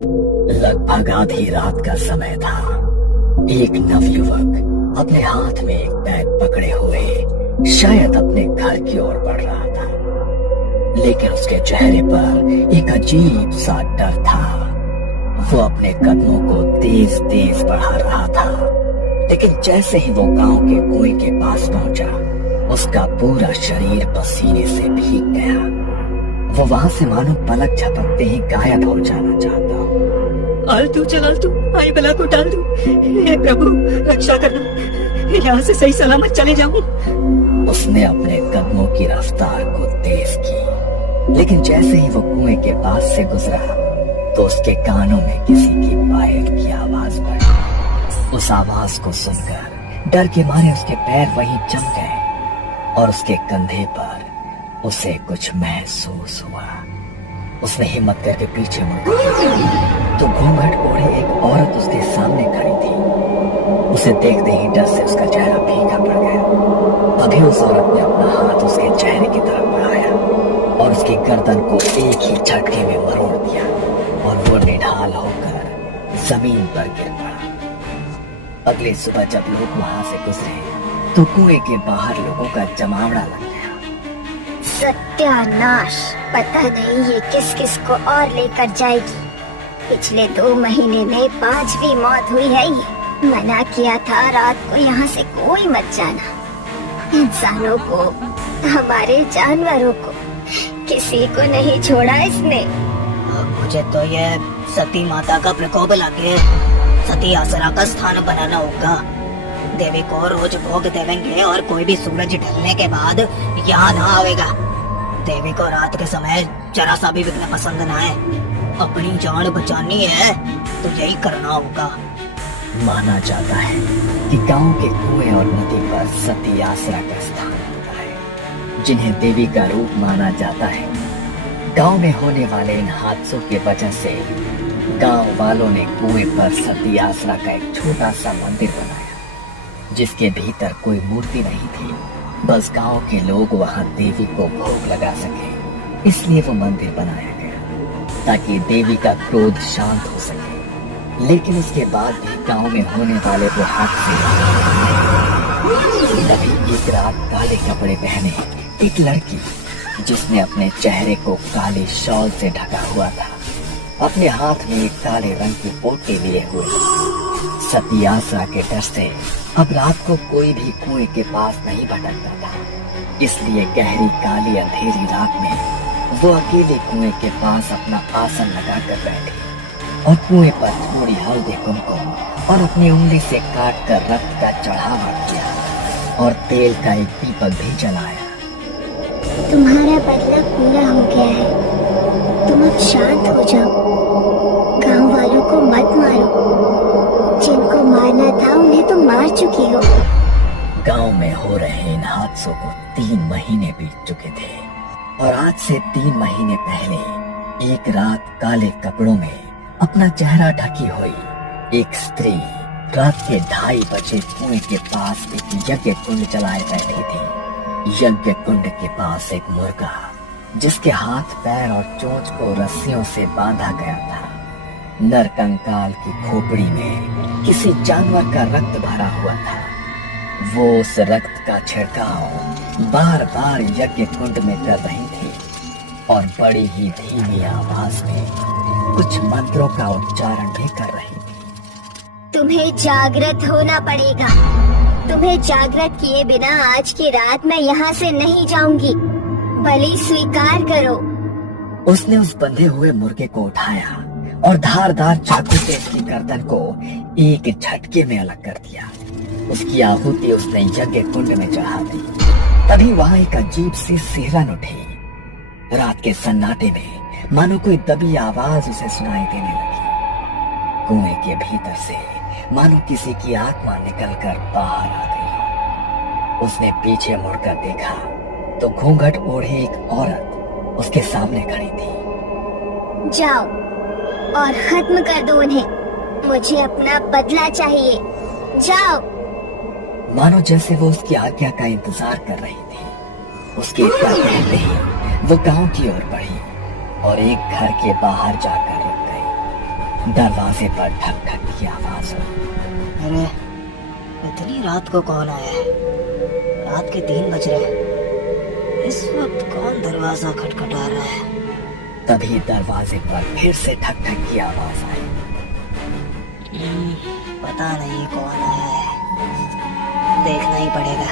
लगभग आधी रात का समय था। एक नवयुवक अपने हाथ में एक बैग पकड़े हुए शायद अपने घर की ओर बढ़ रहा था, लेकिन उसके चेहरे पर एक अजीब सा डर था। वो अपने कदमों को तेज तेज बढ़ा रहा था, लेकिन जैसे ही वो गांव के कुएं के पास पहुंचा, उसका पूरा शरीर पसीने से भीग गया। वो वहां से मानो पलक झपकते ही गायब हो जाना चाहता। आलतू चल आलतू, आई बला को टाल दूं। हे प्रभु रक्षा करना, यहाँ से सही सलामत चले जाऊं। उसने अपने कदमों की रफ्तार को तेज की, लेकिन जैसे ही वो कुएं के पास से गुजरा तो उसके कानों में किसी की पायल की आवाज पड़ी। उस आवाज को सुनकर डर के मारे उसके पैर वहीं जम गए और उसके कंधे पर उसे कुछ महसूस हुआ। उसने हिम्मत करके पीछे मुड़ा तो घूंघट ओढ़े एक औरत उसके सामने खड़ी थी। उसे देखते ही डर से उसका चेहरा फीका पड़ गया। तभी उस औरत ने अपना हाथ उसके चेहरे की तरफ बढ़ाया और उसकी गर्दन को एक ही झटके में मरोड़ दिया और वो निढाल होकर जमीन पर गिर पड़ा। अगली सुबह जब लोग वहां से गुजरे तो कुएं के बाहर लोगों का जमावड़ा लग गया। सत्यानाश, पता नहीं ये किस किस को और लेकर जाएगी। पिछले 2 महीने में 5वीं मौत हुई है ये। मना किया था रात को यहाँ से कोई मत जाना। इंसानों को, हमारे जानवरों को, किसी को नहीं छोड़ा इसने। मुझे तो ये सती माता का प्रकोप लगे। सती आसरा का स्थान बनाना होगा। देवी को रोज भोग देवेंगे और कोई भी सूरज ढलने के बाद यहाँ ना आवेगा। देवी को रात के समय जरा सा भी विघ्न पसंद ना है। अपनी जान बचानी है तो यही करना होगा। माना जाता है कि गांव के कुएं और नदी पर सती आसरा का स्थान होता है, जिन्हें देवी का रूप माना जाता है। गांव में होने वाले इन हादसों के वजह से गांव वालों ने कुएं पर सती आसरा का एक छोटा सा मंदिर बनाया, जिसके भीतर कोई मूर्ति नहीं थी। बस गांव के लोग वहां देवी को भोग लगा सके, इसलिए वो मंदिर बनाया गया ताकि देवी का क्रोध शांत हो सके। लेकिन उसके बाद भी गांव में होने वाले वो हादसे। तभी एक रात काले कपड़े पहने एक लड़की, जिसने अपने चेहरे को काले शॉल से ढका हुआ था, अपने हाथ में एक काले रंग की पोटली लिए हुए, सती आसरा के डर से अब रात को कोई भी कुएं के पास नहीं भटकता था। इसलिए गहरी काली अंधेरी रात में वो अकेले कुएं के पास अपना आसन लगाकर बैठी और कुएं पर थोड़ी हल्दी कुमकुम और अपनी उंगली से काट कर रक्त का चढ़ावा किया और तेल का एक दीपक भी जलाया। तुम्हारा बदला पूरा हो गया है, तुम अब शांत हो जाओ। गांव वालों को मत मारो, जिनको मारना था उन्हें तो मार चुकी हो। गांव में हो रहे इन हादसों को 3 महीने बीत चुके थे और आज से 3 महीने पहले एक रात काले कपड़ों में अपना चेहरा ढकी हुई एक स्त्री रात के 2:30 बजे कुएं के पास एक यज्ञ कुंड जलाए बैठी थी। यज्ञ कुंड के पास एक मुर्गा, जिसके हाथ पैर और चोंच को रस्सियों से बांधा गया था। नर कंकाल की खोपड़ी में किसी जानवर का रक्त भरा हुआ था। वो उस रक्त का छिड़काव बार बार यज्ञ कुंड में कर रही थी और बड़ी ही धीमी आवाज में कुछ मंत्रों का उच्चारण भी कर रही थी। तुम्हें जागृत होना पड़ेगा। तुम्हें जागृत किए बिना आज की रात मैं यहाँ से नहीं जाऊंगी। बलि स्वीकार करो। उसने उस बंधे हुए मुर्गे को उठाया और धारदार चाकू से उसकी गर्दन को एक झटके में अलग कर दिया। उसकी आहुति उसने यज्ञ कुंड में चढ़ा दी। तभी वहां एक अजीब सी सिहरन उठी। रात के सन्नाटे में मानो कोई दबी आवाज उसे सुनाई देने लगी। कुएं के भीतर से मानो किसी की आत्मा निकलकर बाहर आ गई। उसने पीछे मुड़कर देखा तो घूंघट ओढ़े एक औरत उसके सामने खड़ी थी। जाओ और खत्म कर दो उन्हें। मुझे अपना बदला चाहिए। जाओ। मानो जैसे वो उसकी आज्ञा का इंतजार कर रही थी। उसके इतना कहते ही वो गांव की ओर बढ़ी और एक घर के बाहर जाकर रुक गई। दरवाजे पर ठक ठक की आवाज हुई। अरे इतनी रात को कौन आया है? रात के 3 बज रहे हैं। इस वक्त कौन दरवाजा खटखटा रहा है? तभी दरवाजे पर फिर से ठक ठक की आवाज आई। पता नहीं कौन आया है, देखना ही पड़ेगा।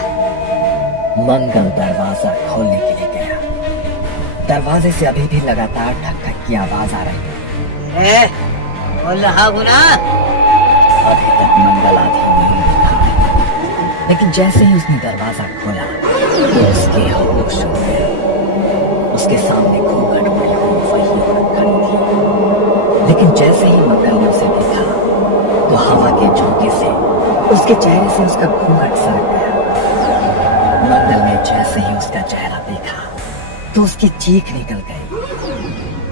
मंगल दरवाजा खोलने के लिए गया। दरवाजे से अभी भी लगातार ठक ठक की आवाज आ रही है। बोल रहा हूं ना। अभी तक मंगल आधी नींद में था, लेकिन जैसे ही उसने दरवाजा खोला तो उसके होश उड़ गए। उसके सामने घूंघट उड़ी हुई वही औरत खड़ी थी। लेकिन जैसे ही मंगल ने उसे देखा तो हवा के झोंके से उसके चेहरे से उसका घूंघट सरक गया। मंगल ने जैसे ही उसका चेहरा देखा तो उसकी चीख निकल गई।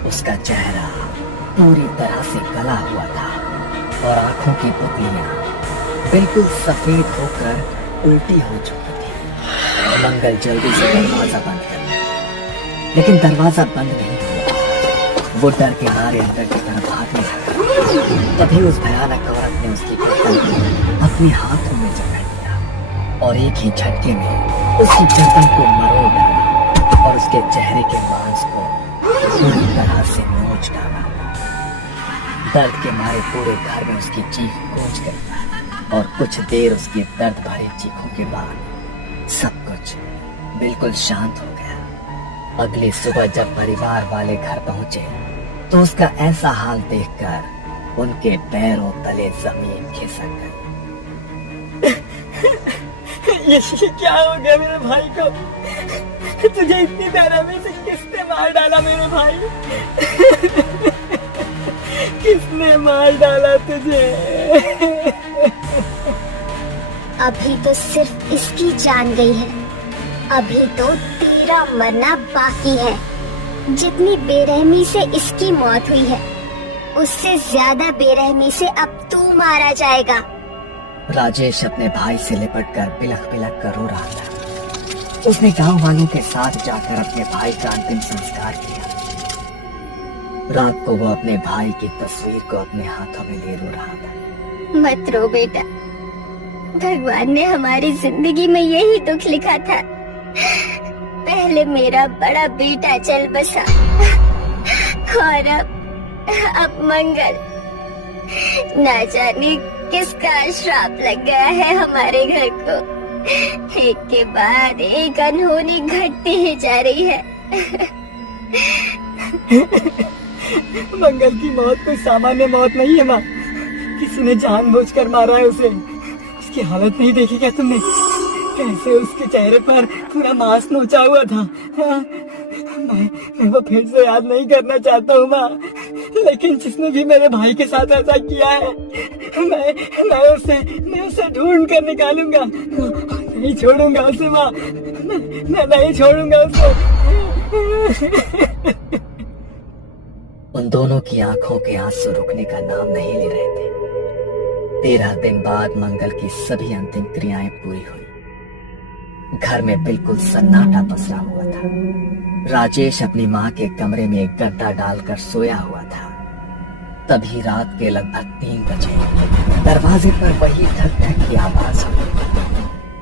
उसका चेहरा पूरी तरह से गला हुआ था और आंखों की पुतलियां बिल्कुल सफेद होकर उल्टी हो चुकी थी। मंगल जल्दी से दरवाजा बंद कर दिया, लेकिन दरवाजा बंद नहीं हुआ। वो डर के मारे अंदर की तरफ भागने लगा। तभी उस भयानक औरत ने उसकी गर्दन को अपने हाथों में जकड़ लिया और एक ही झटके में उसकी गर्दन को मरोड़ डाला और उसके चेहरे के मांस को पूरी तरह से नोच डाला। दर्द के मारे पूरे घर में उसकी चीख गूंज गई और कुछ देर उसकी दर्द भरी चीखों के बाद सब कुछ बिल्कुल शांत हो गया। अगली सुबह जब परिवार वाले घर पहुंचे तो उसका ऐसा हाल देखकर उनके पैरों तले जमीन खिसक गई। ये क्या हो गया मेरे भाई को? तुझे इतनी बेरहमी से किसने मार डाला मेरे भाई? किसने मार डाला तुझे? अभी तो सिर्फ इसकी जान गई है, अभी तो तेरा मरना बाकी है। जितनी बेरहमी से इसकी मौत हुई है, उससे ज्यादा बेरहमी से अब तू मारा जाएगा। राजेश अपने भाई से लिपटकर बिलख बिलख कर रो रहा था। उसने गांव वालों के साथ जाकर अपने भाई का अंतिम संस्कार किया। रात को वो अपने भाई की तस्वीर को अपने हाथों में ले रो रहा था। मत रो बेटा, भगवान ने हमारी जिंदगी में यही दुख लिखा था। पहले मेरा बड़ा बेटा चल बसा और अब मंगल। ना जाने किसका श्राप लग गया है हमारे घर को। एक के बाद एक अनहोनी घटती ही जा रही है। मंगल की मौत कोई सामान्य मौत नहीं है माँ। किसी ने जानबूझकर मारा है उसे। उसकी हालत नहीं देखी क्या तुमने? कैसे उसके चेहरे पर पूरा मांस नोचा हुआ था। मैं वो फिर से याद नहीं करना चाहता हूँ माँ, लेकिन जिसने भी मेरे भाई के साथ ऐसा किया है, मैं उसे ढूंढ कर निकालूंगा। नहीं छोड़ूंगा उसे माँ, मैं नहीं छोड़ूंगा उसे। उन दोनों की आंखों के आंसू रुकने का नाम नहीं ले रहे थे। 13 दिन बाद मंगल की सभी अंतिम क्रियाएं पूरी हुई। घर में बिल्कुल सन्नाटा पसरा हुआ था। राजेश अपनी माँ के कमरे में एक गद्दा डालकर सोया हुआ था। तभी रात के लगभग 3 बजे दरवाजे पर वही ठक ठक की आवाज हुई।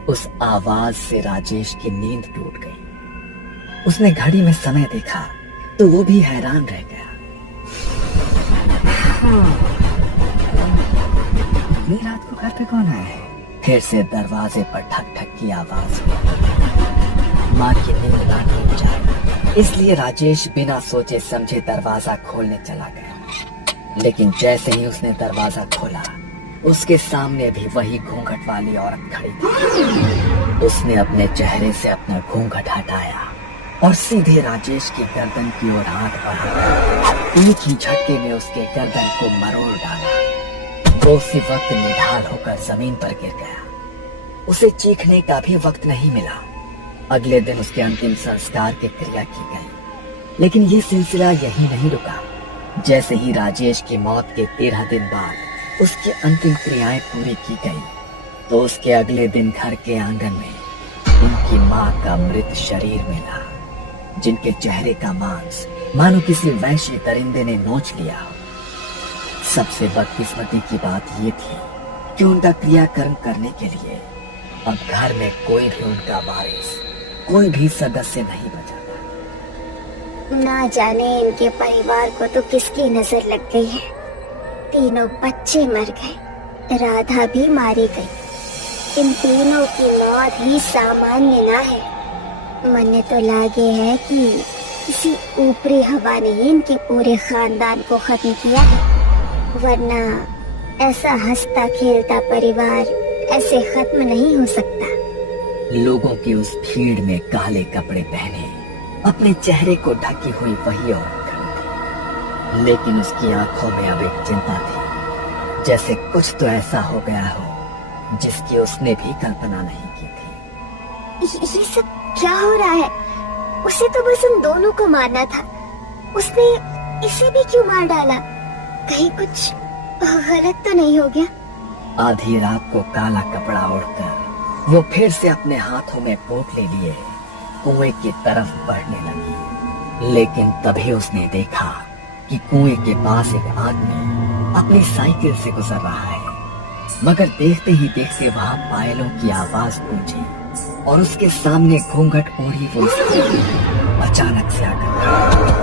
उस आवाज से राजेश की नींद टूट गई। उसने घड़ी में समय देखा तो वो भी हैरान रह गया। इतनी रात को घर पे कौन है? फिर से दरवाजे पर ठक ठक की आवाज हुई। माँ की नींद ना टूट जाए इसलिए राजेश बिना सोचे समझे दरवाजा खोलने चला गया। लेकिन जैसे ही उसने दरवाजा खोला, उसके सामने भी वही घूंघट वाली औरत खड़ी थी। उसने अपने चेहरे से अपना घूंघट हटाया और सीधे राजेश की गर्दन की ओर हाथ बढ़ाकर एक ही झटके में उसके गर्दन को मरोड़ डाला। वो उसी वक्त निढाल होकर जमीन पर गिर गया। उसे चीखने का भी वक्त नहीं मिला। अगले दिन उसके अंतिम संस्कार की क्रिया की गई। लेकिन ये सिलसिला यही नहीं रुका। जैसे ही राजेश की मौत के 13 दिन बाद उसकी अंतिम क्रियाएं पूरी की गई तो उसके अगले दिन घर के आंगन में उनकी माँ का मृत शरीर मिला, जिनके चेहरे का मांस मानो किसी वैश्य दरिंदे ने नोच लिया। सबसे बदकिस्मती की बात ये थी कि उनका क्रियाकर्म करने के लिए अब घर में कोई भी उनका वारिस, कोई भी सदस्य नहीं बचा था। ना जाने इनके परिवार को तो किसकी नजर लग गई है। तीनों बच्चे मर गए, राधा भी मारी गई। इन तीनों की मौत ही सामान्य ना है। मन्ने तो लागे है कि किसी ऊपरी हवा ने इनके पूरे खानदान को खत्म किया है, वरना ऐसा हंसता खेलता परिवार ऐसे खत्म नहीं हो सकता। लोगों की उस भीड़ में काले कपड़े पहने अपने चेहरे को ढकी हुई वही औरत खड़ी थी, लेकिन उसकी आंखों में अब एक चिंता थी, जैसे कुछ तो ऐसा हो गया हो जिसकी उसने भी कल्पना नहीं की थी। ये सब क्या हो रहा है? उसे तो बस उन दोनों को मारना था, उसने इसे भी क्यों मार डाला? कहीं कुछ गलत तो नहीं हो गया? आधी रात को काला कपड़ा ओढ़कर वो फिर से अपने हाथों में पोटली लिए कुएं की तरफ बढ़ने लगी, लेकिन तभी उसने देखा कि कुएं के पास एक आदमी अपनी साइकिल से गुजर रहा है। मगर देखते ही देखते वहां पायलों की आवाज गूंजी और उसके सामने घूंघट ओढ़ी वो स्त्री अचानक से आकर खड़ी।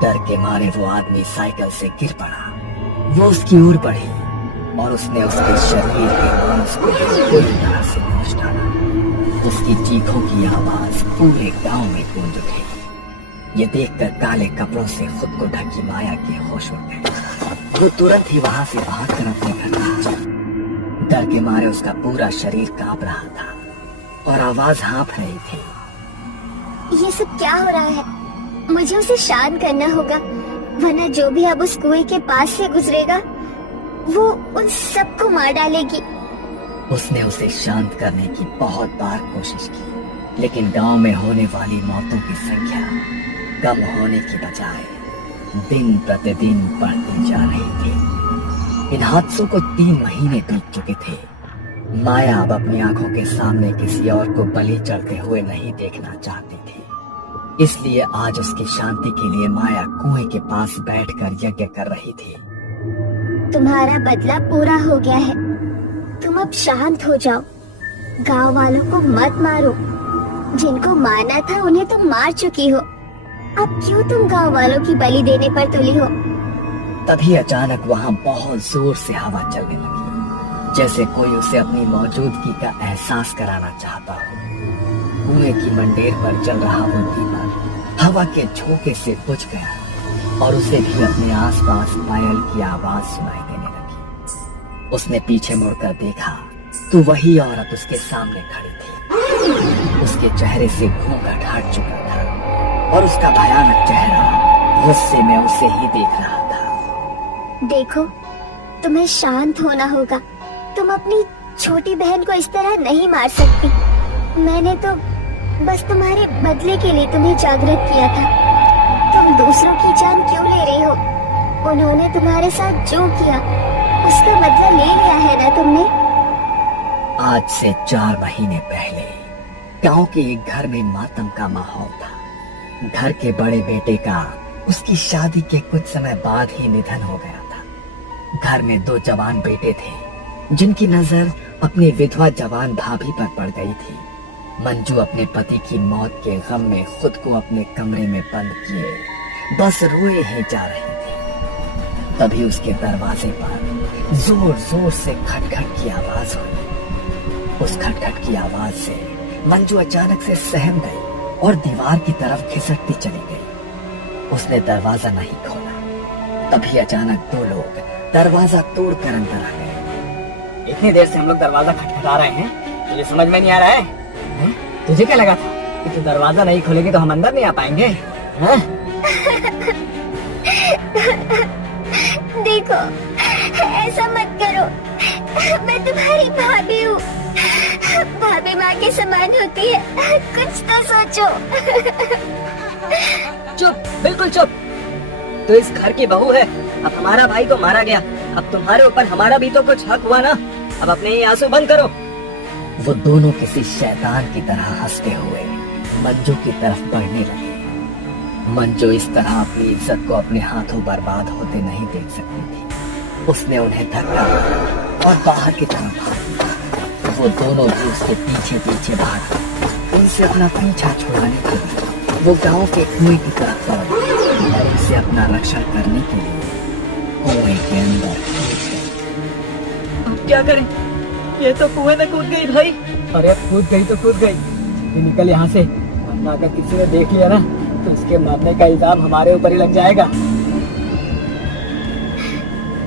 डर के मारे वो आदमी साइकिल से गिर पड़ा। वो उसकी ओर बढ़ी और उसने उसके शरीर के मांस को पूरी तरह से नोच डाला। उसकी चीखों की आवाज पूरे गांव में गूंज उठी। ये देखकर काले कपड़ों से खुद को ढकी माया के होश उड़ गए। वो तुरंत ही वहां से भागकर अपने घर पहुंचा। डर के मारे उसका पूरा शरीर कांप रहा था और आवाज हाँफ रही थी। ये सब क्या हो रहा है? मुझे उसे शांत करना होगा, वरना जो भी अब उस कुएं के पास से गुजरेगा वो उन सबको मार डालेगी। उसने उसे शांत करने की बहुत बार कोशिश की, लेकिन गांव में होने वाली मौतों की संख्या कम होने की बजाय दिन प्रतिदिन बढ़ती जा रही थी। इन हादसों को 3 महीने बीत चुके थे। माया अब अपनी आंखों के सामने किसी और को बलि चढ़ते हुए नहीं देखना चाहती थी, इसलिए आज उसकी शांति के लिए माया कुएं के पास बैठकर यज्ञ कर रही थी। तुम्हारा बदला पूरा हो गया है, तुम अब शांत हो जाओ। गांव वालों को मत मारो, जिनको मारना था उन्हें तुम मार चुकी हो। अब क्यों तुम गांव वालों की बलि देने पर तुली हो? तभी अचानक वहां बहुत जोर से हवा चलने लगी, जैसे कोई उसे अपनी मौजूदगी का एहसास कराना चाहता हो। कुएं की मंडेर पर जल रहा वो दीपक हवा के झोंके से बुझ गया और उसे भी अपने आसपास पायल की आवाज सुनाई देने लगी। उसने पीछे मुड़कर देखा तो वही औरत उसके सामने खड़ी थी। उसके चेहरे से घूंघट हट चुका था और उसका भयानक चेहरा गुस्से में उसे ही देख रहा था। देखो, तुम्हें शांत होना होगा। तुम अपनी छोटी बहन को इस तरह नहीं मार सकती। मैंने तो बस तुम्हारे बदले के लिए तुम्हें जागृत किया था। तुम दूसरों की जान क्यों ले रही हो? उन्होंने तुम्हारे साथ जो किया उसका बदला ले लिया है ना तुमने? आज से 4 महीने पहले गांव के एक घर में मातम का माहौल था। घर के बड़े बेटे का उसकी शादी के कुछ समय बाद ही निधन हो गया था। घर में 2 जवान बेटे थे जिनकी नजर अपनी विधवा जवान भाभी पर पड़ गई थी। मंजू अपने पति की मौत के गम में खुद को अपने कमरे में बंद किए बस रोए ही जा रही थी। तभी उसके दरवाजे पर जोर जोर से खटखट की आवाज हुई। उस खटखट की आवाज से मंजू अचानक से सहम गई और दीवार की तरफ खिसकती चली गई। उसने दरवाजा नहीं खोला। तभी अचानक 2 लोग दरवाजा तोड़कर अंदर आ गए। इतनी देर से हम लोग दरवाजा खटखटा रहे हैं, तुझे समझ में नहीं आ रहा है? तुझे क्या लगा था कि तू दरवाजा नहीं खोलेगी तो हम अंदर नहीं आ पाएंगे? देखो, ऐसा मत करो। मैं तुम्हारी भाभी हूँ। भाभी माँ के समान होती है। कुछ तो सोचो। चुप, बिल्कुल चुप। तो इस घर की बहू है। अब हमारा भाई तो मारा गया, अब तुम्हारे ऊपर हमारा भी तो कुछ हक हुआ ना। अब अपने ये आंसू बंद करो। वो दोनों किसी शैतान की तरह हंसते हुए मंजू की तरफ बढ़ने लगे। मंजू इस तरह अपनी इज्जत को अपने हाथों बर्बाद होते नहीं देख सकती थी। उसने उन्हें धक्का दिया और बाहर की तरफ भागा। वो दोनों भी उसके पीछे पीछे भागा। उनसे अपना पीछा छुड़ाने के लिए वो गांव के कुएं की तरफ दौड़े और उनसे अपना रक्षण करने के लिए कुएं के अंदर कूद गए। अब क्या करें? ये तो कुएं में कूद गई भाई। अरे कूद गई तो कूद गई, तू निकल यहाँ से, वरना अगर किसी ने देख लिया ना तो उसके मरने का इल्जाम हमारे ऊपर ही लग जाएगा।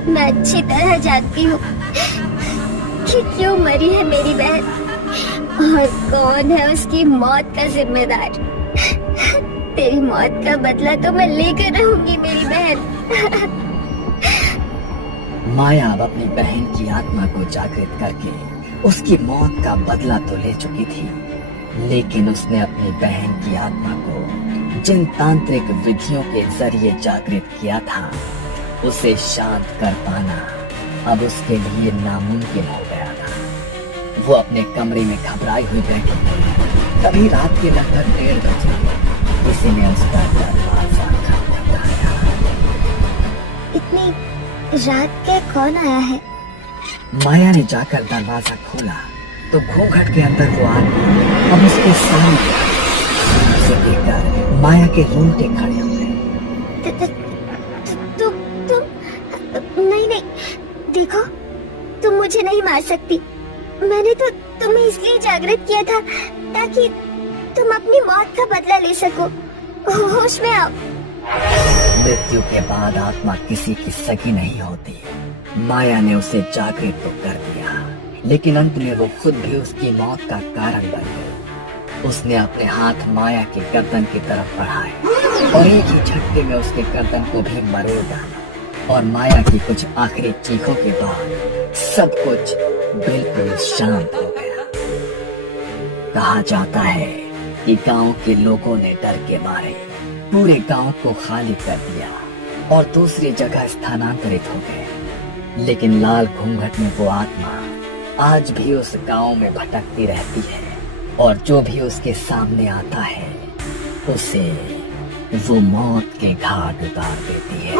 मैं अच्छी तरह जानती हूँ कि क्यों मरी है मेरी बहन और कौन है उसकी मौत का जिम्मेदार। तेरी मौत का बदला तो मैं लेकर रहूंगी मेरी बहन। माया अब अपनी बहन की आत्मा को जागृत करके उसकी मौत का बदला तो ले चुकी थी, लेकिन उसने अपनी बहन की आत्मा को जिन तांत्रिक विधियों के जरिए जागृत किया था उसे शांत कर पाना अब उसके लिए नामुमकिन हो गया था। वो अपने कमरे में घबराई हुई बैठी थी। तभी रात के लगभग 1:30 बजे किसी ने उसका दरवाजा खटखटाया। इतनी रात के कौन आया है? माया ने जाकर दरवाजा खोला तो घूंघट के अंदर वो आदमी अब उसके सामने उसे देखकर माया के रोंगटे खड़े हो गए। तुम नहीं, देखो, तुम मुझे नहीं मार सकती। मैंने तो तुम्हें इसलिए जागृत किया था ताकि तुम अपनी मौत का बदला ले सको। होश में आओ। मृत्यु के बाद आत्मा किसी की सगी नहीं होती। माया ने उसे जागृत तो कर दिया, लेकिन अंत में वो खुद भी उसकी मौत का कारण बन गई। उसने अपने हाथ माया के गर्दन की तरफ बढ़ाए और एक ही झटके में उसके गर्दन को भी मरोड़ डाला। और माया की कुछ आखिरी चीखों के बाद सब कुछ बिल्कुल शांत हो गया। कहा जाता है कि गांव के लोगों ने डर के मारे पूरे गांव को खाली कर दिया और दूसरी जगह स्थानांतरित हो गए, लेकिन लाल घूंघट में वो आत्मा आज भी उस गांव में भटकती रहती है और जो भी उसके सामने आता है उसे वो मौत के घाट उतार देती है।